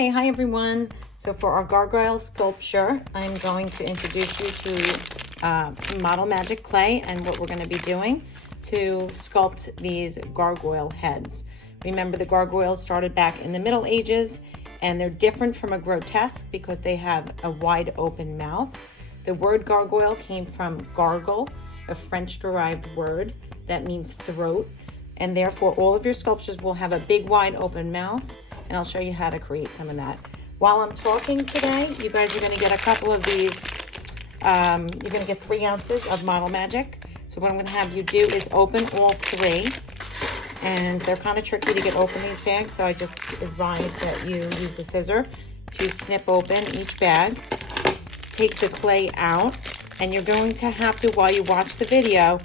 Okay, hi everyone. So for our gargoyle sculpture, I'm going to introduce you to some model magic clay and what we're going to be doing to sculpt these gargoyle heads. Remember, the gargoyles started back in the Middle Ages, and they're different from a grotesque because they have a wide open mouth. The word gargoyle came from gargle, a French-derived word that means throat, and therefore all of your sculptures will have a big wide open mouth, and I'll show you how to create some of that. While I'm talking today, you guys are going to get a couple of these. You're going to get 3 ounces of Model Magic. So what I'm going to have you do is open all 3. And they're kind of tricky to get open, these bags, so I just advise that you use a scissor to snip open each bag. Take the clay out, and you're going to have to, while you watch the video,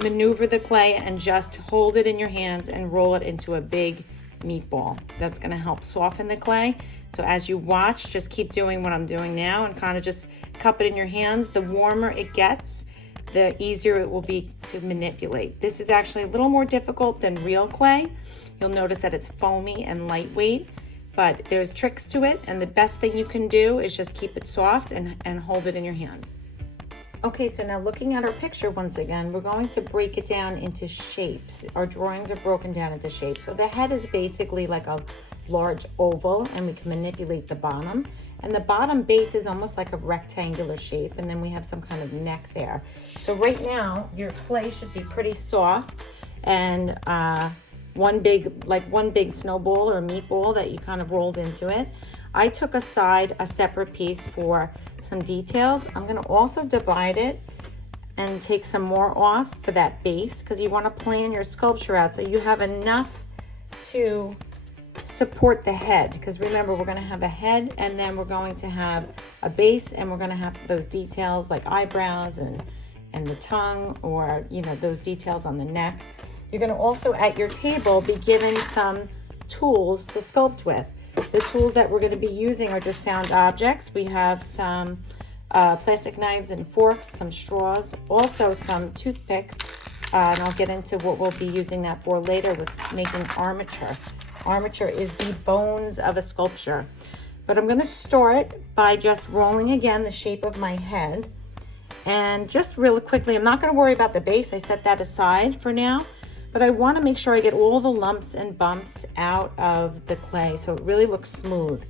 maneuver the clay and just hold it in your hands and roll it into a big meatball. That's going to help soften the clay. So as you watch, just keep doing what I'm doing now and kind of just cup it in your hands. The warmer it gets, the easier it will be to manipulate. This is actually a little more difficult than real clay. You'll notice that it's foamy and lightweight, but there's tricks to it, and the best thing you can do is just keep it soft and hold it in your hands. Okay, so now looking at our picture once again, we're going to break it down into shapes. Our drawings are broken down into shapes. So the head is basically like a large oval, and we can manipulate the bottom. And the bottom base is almost like a rectangular shape, and then we have some kind of neck there. So right now, your clay should be pretty soft, and one big snowball or meatball that you kind of rolled into it. I took aside a separate piece for some details. I'm going to also divide it and take some more off for that base, because you want to plan your sculpture out so you have enough to support the head. Because remember, we're going to have a head, and then we're going to have a base, and we're going to have those details like eyebrows and the tongue, or those details on the neck. You're going to also at your table be given some tools to sculpt with. The tools that we're going to be using are just found objects. We have some plastic knives and forks, some straws, also some toothpicks, and I'll get into what we'll be using that for later with making armature. Armature is the bones of a sculpture. But I'm going to start by just rolling again the shape of my head. And just really quickly, I'm not going to worry about the base. I set that aside for now. But I want to make sure I get all the lumps and bumps out of the clay so it really looks smooth.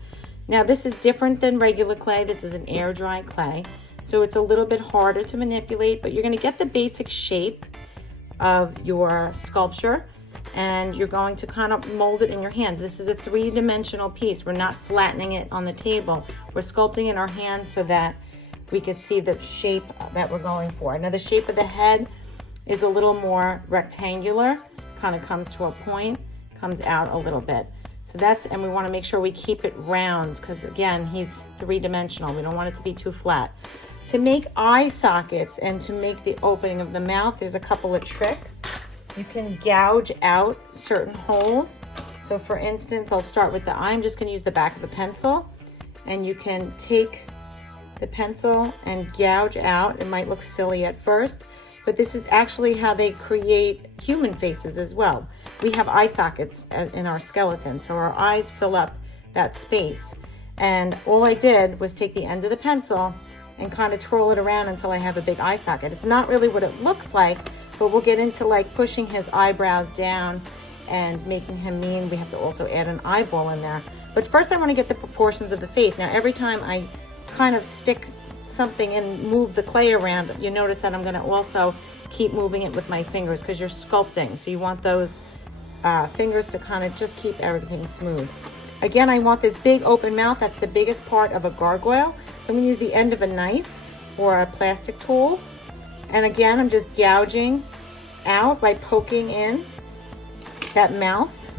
Now this is different than regular clay. This is an air dry clay, so it's a little bit harder to manipulate, but you're going to get the basic shape of your sculpture, and you're going to kind of mold it in your hands. This is a 3-dimensional piece. We're not flattening it on the table. We're sculpting in our hands so that we could see the shape that we're going for. Now the shape of the head is a little more rectangular, kind of comes to a point, comes out a little bit. So and we want to make sure we keep it round, because again, he's 3-dimensional. We don't want it to be too flat. To make eye sockets and to make the opening of the mouth, there's a couple of tricks. You can gouge out certain holes. So for instance, I'll start with the eye. I'm just going to use the back of a pencil, and you can take the pencil and gouge out. It might look silly at first, but this is actually how they create human faces as well. We have eye sockets in our skeleton, so our eyes fill up that space. And all I did was take the end of the pencil and kind of twirl it around until I have a big eye socket. It's not really what it looks like, but we'll get into like pushing his eyebrows down and making him mean. We have to also add an eyeball in there. But first I want to get the proportions of the face. Now every time I kind of stick something and move the clay around, you notice that I'm going to also keep moving it with my fingers, because you're sculpting, so you want those fingers to kind of just keep everything smooth. Again, I want this big open mouth. That's the biggest part of a gargoyle, so I'm going to use the end of a knife or a plastic tool, and again I'm just gouging out by poking in that mouth.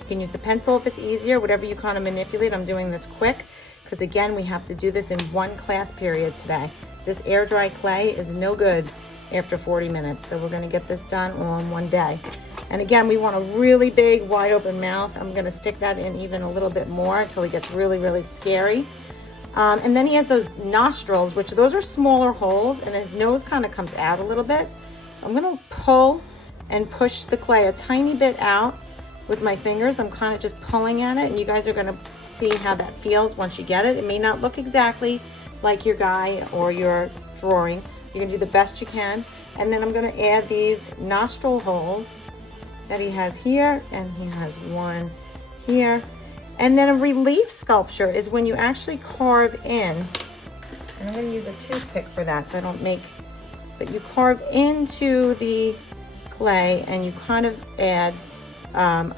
You can use the pencil if it's easier, whatever you kind of manipulate. I'm doing this quick because again, we have to do this in one class period today. This air dry clay is no good after 40 minutes, so we're going to get this done all in one day. And again, we want a really big, wide open mouth. I'm going to stick that in even a little bit more until he gets really, really scary. And then he has those nostrils, which those are smaller holes, and his nose kind of comes out a little bit. So I'm going to pull and push the clay a tiny bit out with my fingers. I'm kind of just pulling at it, and you guys are going to see how that feels once you get it. It may not look exactly like your guy or your drawing. You're gonna do the best you can. And then I'm gonna add these nostril holes that he has here, and he has one here. And then a relief sculpture is when you actually carve in, and I'm gonna use a toothpick for that so I don't make, but you carve into the clay and you kind of add an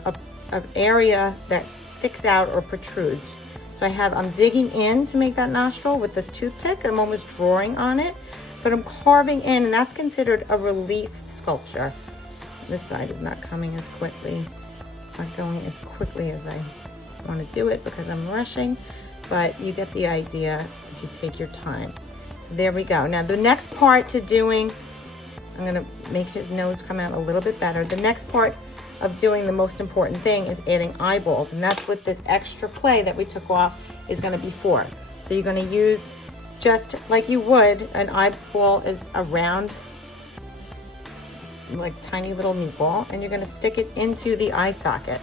area that sticks out or protrudes. So I'm digging in to make that nostril with this toothpick. I'm almost drawing on it, but I'm carving in, and that's considered a relief sculpture. This side is not coming as quickly, not going as quickly as I want to do it because I'm rushing, but you get the idea if you take your time. So there we go. Now the next part to doing, I'm going to make his nose come out a little bit better. The next part of doing the most important thing is adding eyeballs, and that's what this extra clay that we took off is going to be for. So you're going to use, just like you would, an eyeball is a round, like tiny little meatball, and you're going to stick it into the eye socket,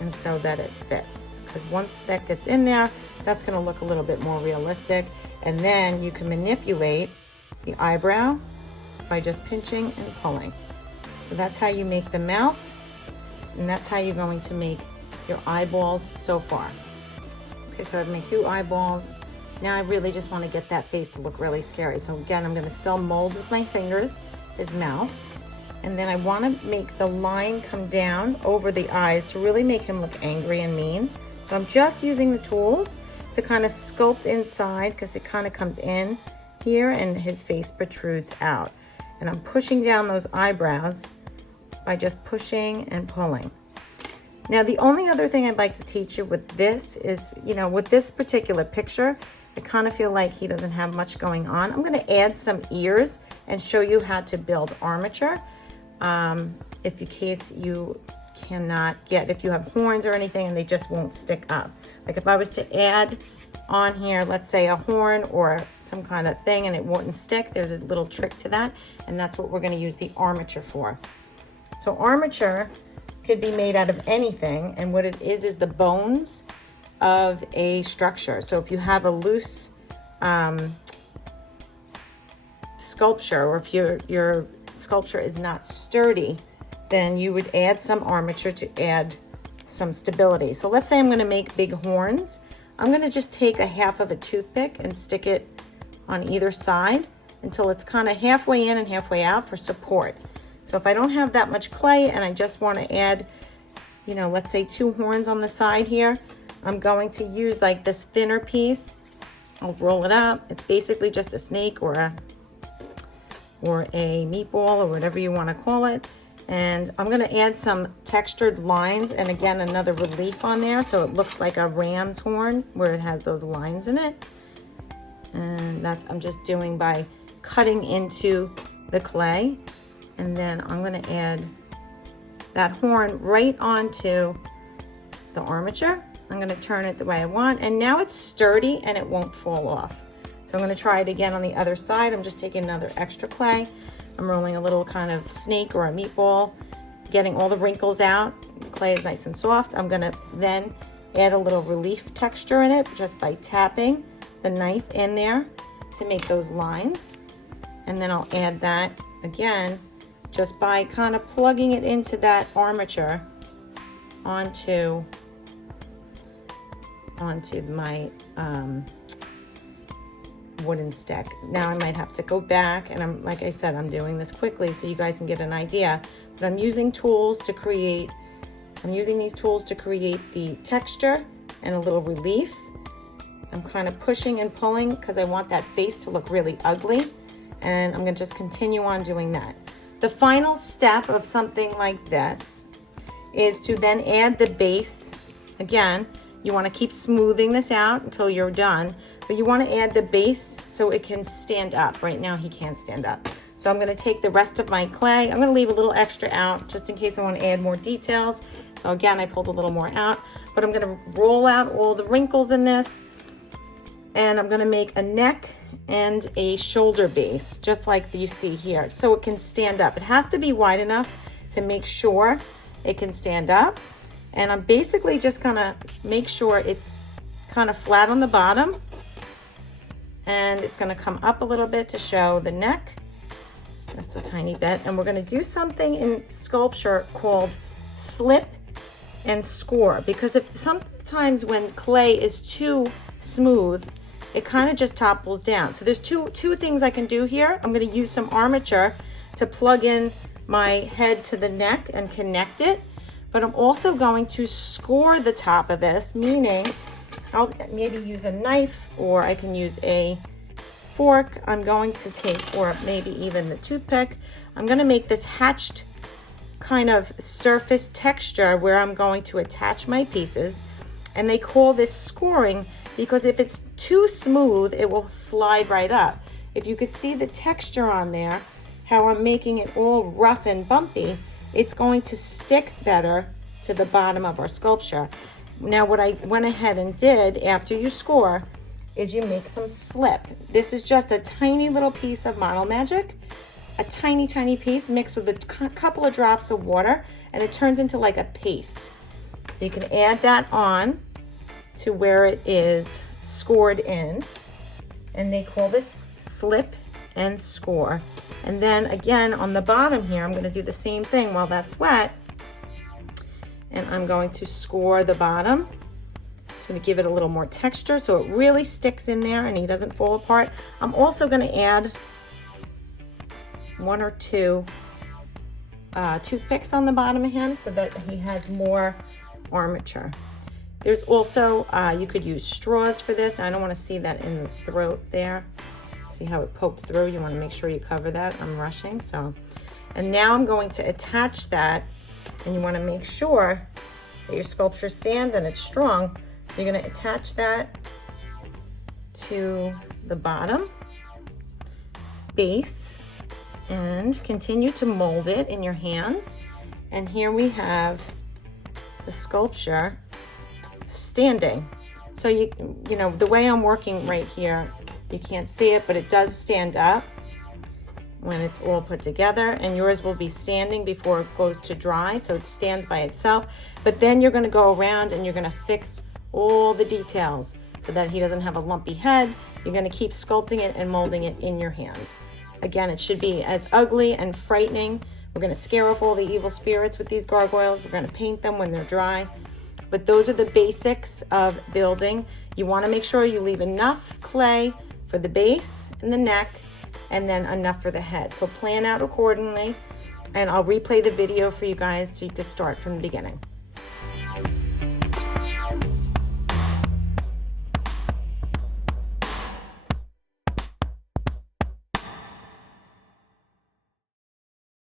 and so that it fits, because once that gets in there, that's going to look a little bit more realistic. And then you can manipulate the eyebrow by just pinching and pulling. So that's how you make the mouth, and that's how you're going to make your eyeballs so far. Okay, so I've made 2 eyeballs. Now I really just want to get that face to look really scary. So again, I'm going to still mold with my fingers his mouth, and then I want to make the line come down over the eyes to really make him look angry and mean. So I'm just using the tools to kind of sculpt inside, because it kind of comes in here and his face protrudes out. And I'm pushing down those eyebrows by just pushing and pulling. Now, the only other thing I'd like to teach you with this is, with this particular picture, I kind of feel like he doesn't have much going on. I'm going to add some ears and show you how to build armature. If in case you cannot get, if you have horns or anything and they just won't stick up. Like if I was to add on here, let's say a horn or some kind of thing, and it wouldn't stick, there's a little trick to that, and that's what we're going to use the armature for. So armature could be made out of anything, and what it is the bones of a structure. So if you have a loose sculpture, or if your sculpture is not sturdy, then you would add some armature to add some stability. So let's say I'm going to make big horns. I'm going to just take a half of a toothpick and stick it on either side until it's kind of halfway in and halfway out for support. So if I don't have that much clay and I just want to add, let's say 2 horns on the side here, I'm going to use like this thinner piece. I'll roll it up. It's basically just a snake or a meatball or whatever you want to call it. And I'm going to add some textured lines, and again, another relief on there, so it looks like a ram's horn where it has those lines in it. And that's I'm just doing by cutting into the clay. And then I'm going to add that horn right onto the armature. I'm going to turn it the way I want, and now it's sturdy and it won't fall off. So I'm going to try it again on the other side. I'm just taking another extra clay. I'm rolling a little kind of snake or a meatball, getting all the wrinkles out. The clay is nice and soft. I'm going to then add a little relief texture in it just by tapping the knife in there to make those lines. And then I'll add that again just by kind of plugging it into that armature onto my wooden stick. Now I might have to go back, and like I said, I'm doing this quickly so you guys can get an idea, but I'm using these tools to create the texture and a little relief. I'm kind of pushing and pulling because I want that face to look really ugly, and I'm going to just continue on doing that. The final step of something like this is to then add the base. Again, you want to keep smoothing this out until you're done, but you want to add the base so it can stand up. Right now he can't stand up. So I'm going to take the rest of my clay. I'm going to leave a little extra out just in case I want to add more details. So again, I pulled a little more out, but I'm going to roll out all the wrinkles in this, and I'm going to make a neck and a shoulder base just like you see here so it can stand up. It has to be wide enough to make sure it can stand up. And I'm basically just gonna make sure it's kind of flat on the bottom, and it's gonna come up a little bit to show the neck, just a tiny bit. And we're gonna do something in sculpture called slip and score, because if sometimes when clay is too smooth, it kind of just topples down. So there's two things I can do here. I'm gonna use some armature to plug in my head to the neck and connect it, but I'm also going to score the top of this, meaning I'll maybe use a knife, or I can use a fork. I'm going to take, or maybe even the toothpick, I'm gonna make this hatched kind of surface texture where I'm going to attach my pieces. And they call this scoring because if it's too smooth, it will slide right up. If you could see the texture on there, how I'm making it all rough and bumpy, it's going to stick better to the bottom of our sculpture. Now, what I went ahead and did after you score is you make some slip. This is just a tiny little piece of Model Magic, a tiny, tiny piece mixed with a couple of drops of water, and it turns into like a paste. So you can add that on to where it is scored in, and they call this slip and score. And then again, on the bottom here, I'm gonna do the same thing while that's wet, and I'm going to score the bottom to give it a little more texture so it really sticks in there and he doesn't fall apart. I'm also gonna add 1 or 2 toothpicks on the bottom of him so that he has more armature. There's also, you could use straws for this. I don't want to see that in the throat there. See how it poked through? You want to make sure you cover that. I'm rushing, so. And now I'm going to attach that, and you want to make sure that your sculpture stands and it's strong. So you're going to attach that to the bottom base and continue to mold it in your hands. And here we have the sculpture standing. So you know, the way I'm working right here, you can't see it, but it does stand up when it's all put together, and yours will be standing before it goes to dry, so it stands by itself. But then you're going to go around and you're going to fix all the details so that he doesn't have a lumpy head. You're going to keep sculpting it and molding it in your hands. Again, it should be as ugly and frightening. We're going to scare off all the evil spirits with these gargoyles. We're going to paint them when they're dry. But those are the basics of building. You want to make sure you leave enough clay for the base and the neck, and then enough for the head. So plan out accordingly, and I'll replay the video for you guys so you can start from the beginning.